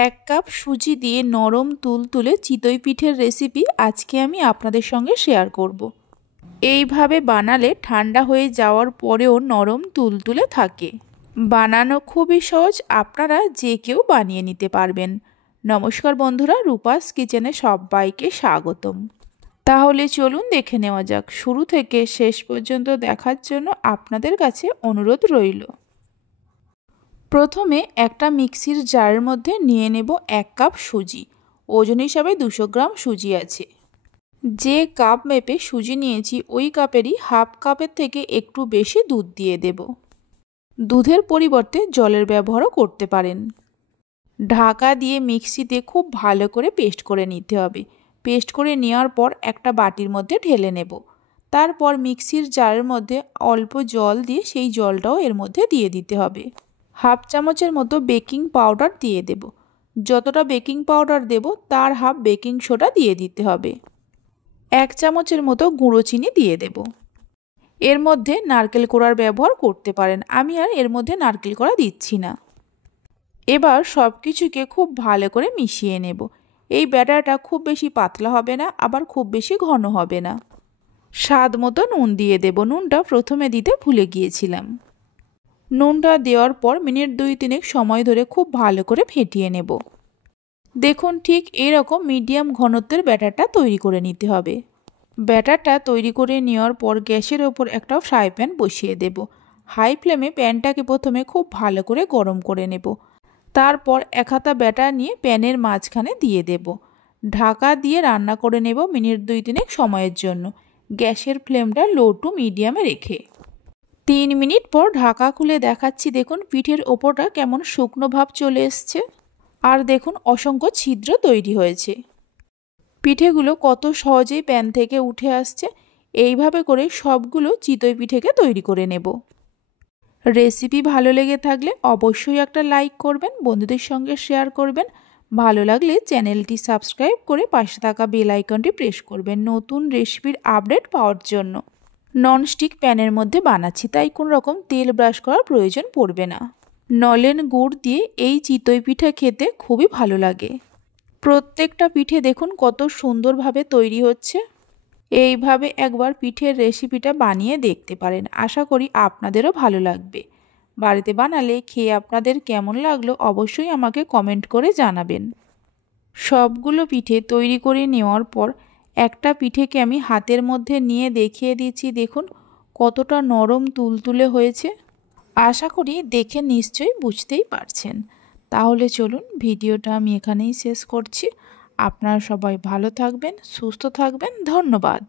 এক কাপ সুজি দিয়ে নরম তুলতুলে চিতই পিঠের রেসিপি আজকে আমি আপনাদের সঙ্গে শেয়ার করব। এইভাবে বানালে ঠান্ডা হয়ে যাওয়ার পরেও নরম তুলতুলে থাকে। বানানো খুবই সহজ, আপনারা যে কেউ বানিয়ে নিতে পারবেন। নমস্কার বন্ধুরা, রূপাস কিচেনে সবাইকে স্বাগতম। তাহলে চলুন দেখে নেওয়া যাক। শুরু থেকে শেষ পর্যন্ত দেখার জন্য আপনাদের কাছে অনুরোধ রইল। প্রথমে একটা মিক্সির জারের মধ্যে নিয়ে নেব 1 কাপ সুজি। ওজন হিসাবে 200 গ্রাম সুজি আছে। যে কাপ মেপে সুজি নিয়েছি ওই কাপেরই হাফ কাপের থেকে একটু বেশি দুধ দিয়ে দেব। দুধের পরিবর্তে জলের ব্যবহারও করতে পারেন। ঢাকা দিয়ে মিক্সিতে খুব ভালো করে পেস্ট করে নিতে হবে। পেস্ট করে নেওয়ার পর একটা বাটির মধ্যে ঢেলে নেব। তারপর মিক্সির জারের মধ্যে অল্প জল দিয়ে সেই জলটাও এর মধ্যে দিয়ে দিতে হবে। হাফ চামচের মতো বেকিং পাউডার দিয়ে দেব। যতটা বেকিং পাউডার দেব তার হাফ বেকিং সোডা দিয়ে দিতে হবে। 1 চামচের মতো গুঁড়ো চিনি দিয়ে দেব। এর মধ্যে নারকেল কোড়ার ব্যবহার করতে পারেন, আমি আর এর মধ্যে নারকেল কোড়া দিচ্ছি না। এবার সব কিছুকে খুব ভালো করে মিশিয়ে নেব। এই ব্যাটারটা খুব বেশি পাতলা হবে না, আবার খুব বেশি ঘন হবে না। স্বাদ মতো নুন দিয়ে দেব। নুনটা প্রথমে দিতে ভুলে গিয়েছিলাম। নুনটা দেওয়ার পর মিনিট 2-3 সময় ধরে খুব ভালো করে ফেটিয়ে নেব। দেখুন ঠিক এরকম মিডিয়াম ঘনত্বের ব্যাটারটা তৈরি করে নিতে হবে। ব্যাটারটা তৈরি করে নেওয়ার পর গ্যাসের ওপর একটা ফ্রাই প্যান বসিয়ে দেব। হাই ফ্লেমে প্যানটাকে প্রথমে খুব ভালো করে গরম করে নেব। তারপর 1 হাতা ব্যাটার নিয়ে প্যানের মাঝখানে দিয়ে দেব। ঢাকা দিয়ে রান্না করে নেব মিনিট 2-3 সময়ের জন্য, গ্যাসের ফ্লেমটা লো টু মিডিয়ামে রেখে। 3 মিনিট পর ঢাকা খুলে দেখাচ্ছি। দেখুন পিঠের ওপরটা কেমন শুকনো ভাব চলে এসছে, আর দেখুন অসংখ্য ছিদ্র তৈরি হয়েছে। পিঠেগুলো কত সহজেই প্যান থেকে উঠে আসছে। এইভাবে করে সবগুলো চিতই পিঠেকে তৈরি করে নেব। রেসিপি ভালো লেগে থাকলে অবশ্যই একটা লাইক করবেন, বন্ধুদের সঙ্গে শেয়ার করবেন। ভালো লাগলে চ্যানেলটি সাবস্ক্রাইব করে পাশে থাকা বেল আইকনটি প্রেস করবেন নতুন রেসিপির আপডেট পাওয়ার জন্য। ননস্টিক প্যানের মধ্যে বানাচ্ছি, তাই কোনো রকম তেল ব্রাশ করার প্রয়োজন পড়বে না। নলেন গুড় দিয়ে এই চিতই পিঠে খেতে খুবই ভালো লাগে। প্রত্যেকটা পিঠে দেখুন কত সুন্দরভাবে তৈরি হচ্ছে। এইভাবে একবার পিঠের রেসিপিটা বানিয়ে দেখতে পারেন, আশা করি আপনাদেরও ভালো লাগবে। বাড়িতে বানালে খেয়ে আপনাদের কেমন লাগলো অবশ্যই আমাকে কমেন্ট করে জানাবেন। সবগুলো পিঠে তৈরি করে নেওয়ার পর একটা পিঠেকে আমি হাতের মধ্যে নিয়ে দেখিয়ে দিচ্ছি। দেখুন কতটা নরম তুলতুলে হয়েছে। আশা করি দেখে নিশ্চয়ই বুঝতেই পারছেন। তাহলে চলুন ভিডিওটা আমি এখানেই শেষ করছি। আপনারা সবাই ভালো থাকবেন, সুস্থ থাকবেন। ধন্যবাদ।